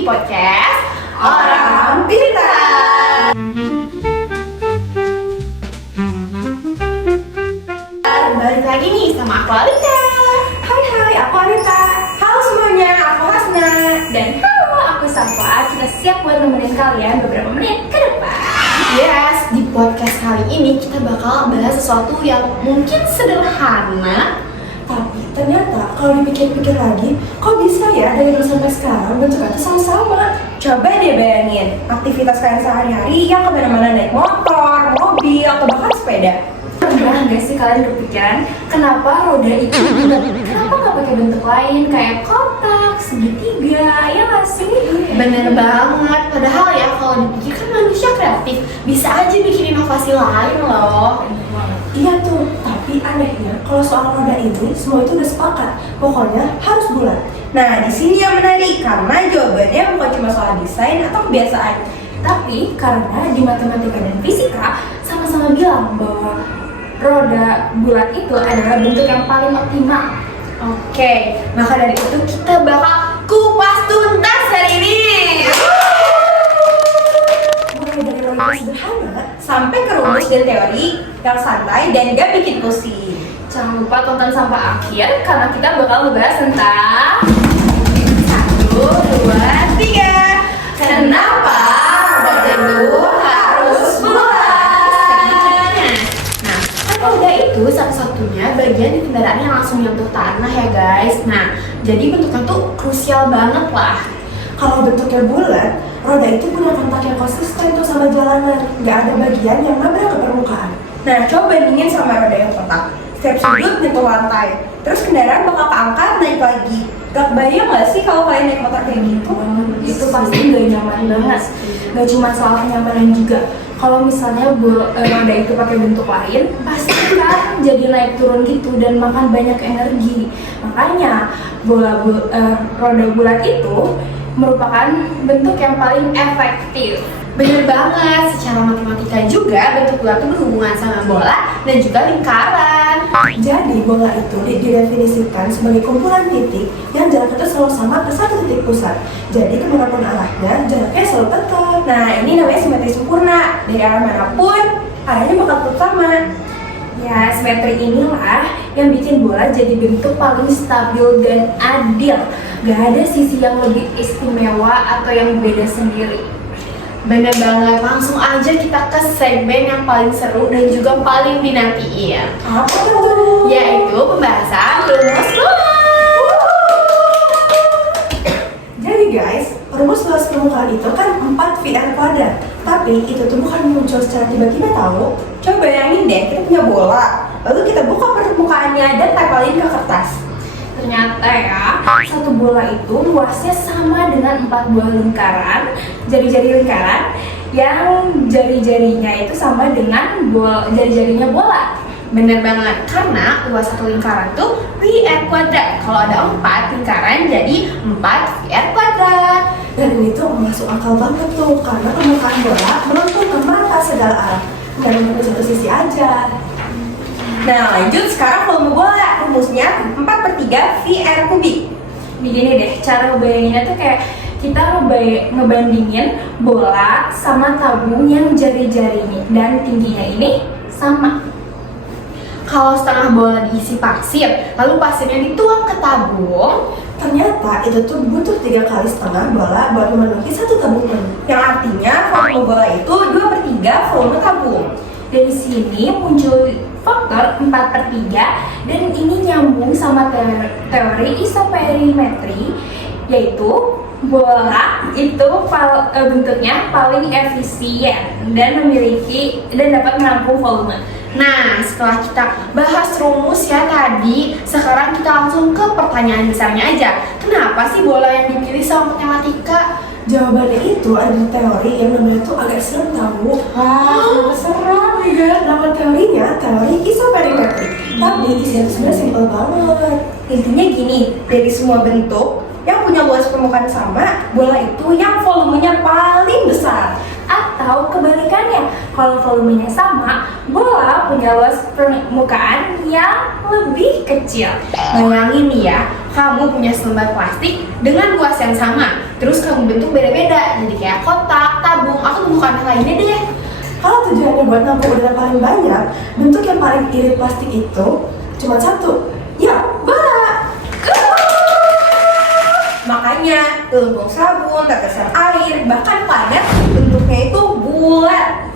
di podcast Orang Pintar. Balik lagi nih sama aku Alita. Hai, aku Alita. Halo semuanya, aku Hasna. Dan halo, aku Safa. Kita siap buat nemenin kalian beberapa menit ke depan. Yes, di podcast kali ini kita bakal bahas sesuatu yang mungkin sederhana, Tapi ternyata kalau dipikir-pikir lagi, kok bisa ya dari dulu sampai sekarang bentuknya tuh sama-sama. Coba deh bayangin, aktivitas kalian sehari-hari yang kemana-mana naik motor, mobil, atau bahkan sepeda. Pernah nggak sih kalian kepikiran kenapa roda itu bulat? Kenapa nggak pakai bentuk lain kayak kotak, segitiga, ya nggak sih? bener banget. Padahal ya kalau dipikir kan manusia kreatif, bisa aja bikin inovasi lain loh. Iya tuh, tapi anehnya kalau soal roda ini semua itu udah sepakat. Pokoknya harus bulat. Nah, di sini yang menarik karena jawabannya bukan cuma soal desain atau kebiasaan. Tapi karena di matematika dan fisika sama-sama bilang bahwa roda bulat itu adalah bentuk yang paling optimal. Oke, maka dari itu kita bakal kupas tuntas hari ini. Mulai dari logika sederhana sampai ke rumus dan teori yang santai dan gak bikin pusing. Jangan lupa tonton sampai akhir karena kita bakal ngebahas tentang 1, 2, 3. Kenapa roda itu harus bulat? Nah, kan roda itu satu-satunya bagian di kendaraan yang langsung menyentuh tanah ya guys. Nah, jadi bentuknya tuh krusial banget lah. Kalau bentuknya bulat, roda itu punya kontak yang konsisten tuh sama jalanan. Gak ada bagian yang nabrak ke permukaan. Nah, coba bandingin sama roda yang kotak. Setiap sudut nyentuh lantai. Terus kendaraan bakal keangkat naik lagi. Gak kebayang gak sih kalau kalian naik motor kayak gitu? itu pasti gak nyaman banget. Gak cuma soal kenyamanan juga. Kalau misalnya roda itu pakai bentuk lain, pasti kan jadi naik turun gitu dan makan banyak energi. Makanya roda bulat itu merupakan bentuk yang paling efektif. Bener banget, secara matematika juga bentuk bulat itu berhubungan sama bola dan juga lingkaran. Jadi bola itu didefinisikan sebagai kumpulan titik yang jaraknya itu selalu sama ke satu titik pusat. Jadi kemanapun arahnya, jaraknya selalu tetap. Nah, ini namanya simetri sempurna. Dari arah manapun, arahnya bakal tetap sama. Ya, simetri inilah yang bikin bola jadi bentuk paling stabil dan adil. Gak ada sisi yang lebih istimewa atau yang beda sendiri. Bener banget, langsung aja kita ke segmen yang paling seru dan juga paling dinantiin, Apa tuh? yaitu pembahasan rumus bola. Jadi guys, rumus luas permukaan itu kan 4 VR kuadrat. Tapi itu tuh bukan muncul secara tiba-tiba tahu. Coba bayangin deh, kita punya bola, lalu kita buka permukaannya dan tempelin ke kertas. Ternyata ya, satu bola itu luasnya sama dengan 4 buah lingkaran, jari-jari lingkaran, yang jari-jarinya itu sama dengan jari-jarinya bola. Bener banget, karena luas satu lingkaran tuh VR kuadrat. Kalau ada 4 lingkaran jadi 4 VR kuadrat. Dan ini tuh masuk akal banget tuh, karena permukaan bola melengkung ke merata segala arah. Dan untuk satu sisi aja. Nah, lanjut sekarang volume bola. Rumusnya 4/3 VR kubik. Begini deh, cara ngebayanginnya tuh kayak kita ngebandingin bola sama tabung yang jari-jarinya dan tingginya ini sama. Kalau setengah bola diisi pasir, lalu pasirnya dituang ke tabung, Ternyata itu tuh butuh 3 kali setengah bola buat memenuhi satu tabung penuh. Yang artinya volume bola itu 2/3 volume tabung. Dari sini muncul faktor 4/3 dan ini nyambung sama teori isoperimetri, yaitu bola itu bentuknya paling efisien dan dapat menampung volume. Nah, setelah kita bahas rumus ya tadi, sekarang kita langsung ke pertanyaan besarnya aja. Kenapa sih bola yang dipilih sama matematika? Jawabannya itu ada teori yang namanya tuh agak serem tahu. Kenapa serem ya? Nama teorinya teori isoperimetri. Tapi isinya tuh sebenarnya simpel banget. Intinya gini, dari semua bentuk yang punya luas permukaan sama, bola itu yang volumenya paling besar. Atau kebalikannya, kalau volumenya sama, bola punya luas permukaan yang lebih kecil. Bayangin nih ya, kamu punya selembar plastik dengan luas yang sama, terus kamu bentuk beda-beda, jadi kayak kotak, tabung, atau bentuk aneh lainnya deh. Kalau tujuannya buat nampung udara paling banyak, bentuk yang paling irit plastik itu cuma satu, ya bola. Makanya gelembung sabun, tetesan air, bahkan padat bentuknya itu bulat.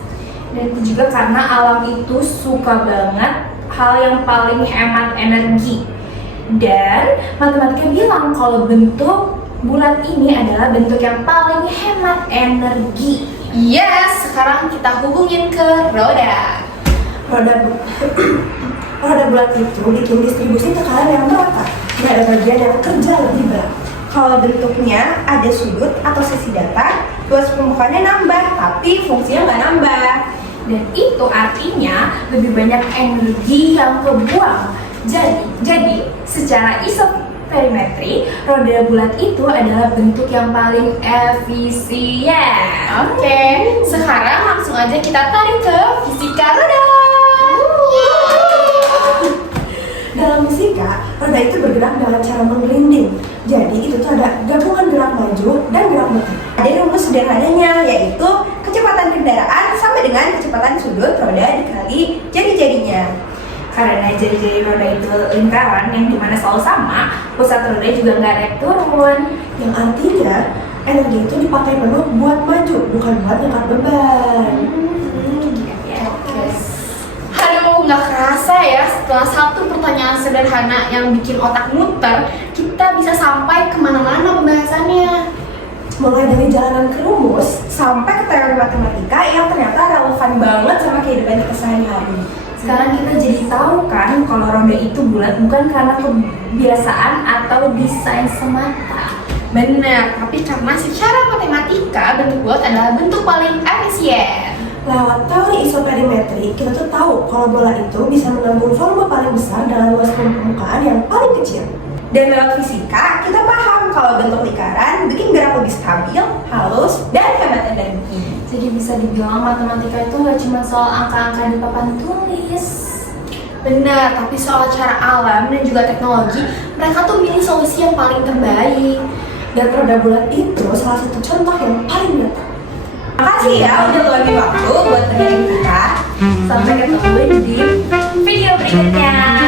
Dan itu juga karena alam itu suka banget hal yang paling hemat energi. Dan matematika bilang kalau bentuk bulat ini adalah bentuk yang paling hemat energi. Yes, sekarang kita hubungin ke roda. Roda bulat itu bikin distribusi tekanan yang merata, nggak ada bagian yang kerja lebih berat. Kalau bentuknya ada sudut atau sisi datar, luas permukaannya nambah, tapi fungsinya nggak nambah. Dan itu artinya lebih banyak energi yang kebuang. Jadi secara isoperimetri, roda bulat itu adalah bentuk yang paling efisien. Oke, sekarang langsung aja kita tarik ke fisika roda. Dalam fisika, roda itu bergerak dengan cara menggelinding. Jadi itu tuh ada gabungan gerak maju dan gerak mundur. Ada rumus sederhananya, yaitu kecepatan kendaraan sama dengan kecepatan sudut roda dikali jari-jarinya. Karena jari-jari roda itu lingkaran yang dimana selalu sama, pusat roda juga nggak naik turun. Yang artinya, energi itu dipakai penuh buat maju, bukan buat ngangkat beban. Aduh, nggak kerasa ya, setelah satu pertanyaan sederhana yang bikin otak muter, kita bisa sampai kemana-mana pembahasannya. Mulai dari jalanan ke rumus, sampai ke teori matematika yang ternyata relevan banget sama kehidupan kita sehari-hari. Sekarang kita jadi tahu kan kalau roda itu bulat bukan karena kebiasaan atau desain semata. Benar, tapi karena secara matematika bentuk bulat adalah bentuk paling efisien. Lewat teori isoperimetri, kita tuh tahu kalau bola itu bisa menampung volume paling besar dengan luas permukaan yang paling kecil. Dan lewat fisika, kita paham kalau bentuk lingkaran bikin gerak lebih stabil, halus, dan hemat energi. Jadi bisa dibilang matematika itu nggak cuma soal angka-angka di papan tulis. Benar, tapi soal cara alam dan juga teknologi, mereka tuh milih solusi yang paling terbaik. Dan roda bulat itu salah satu contoh yang paling nyata. Makasih ya udah luangin waktu buat dengerin kita. Sampai ketemu di video berikutnya.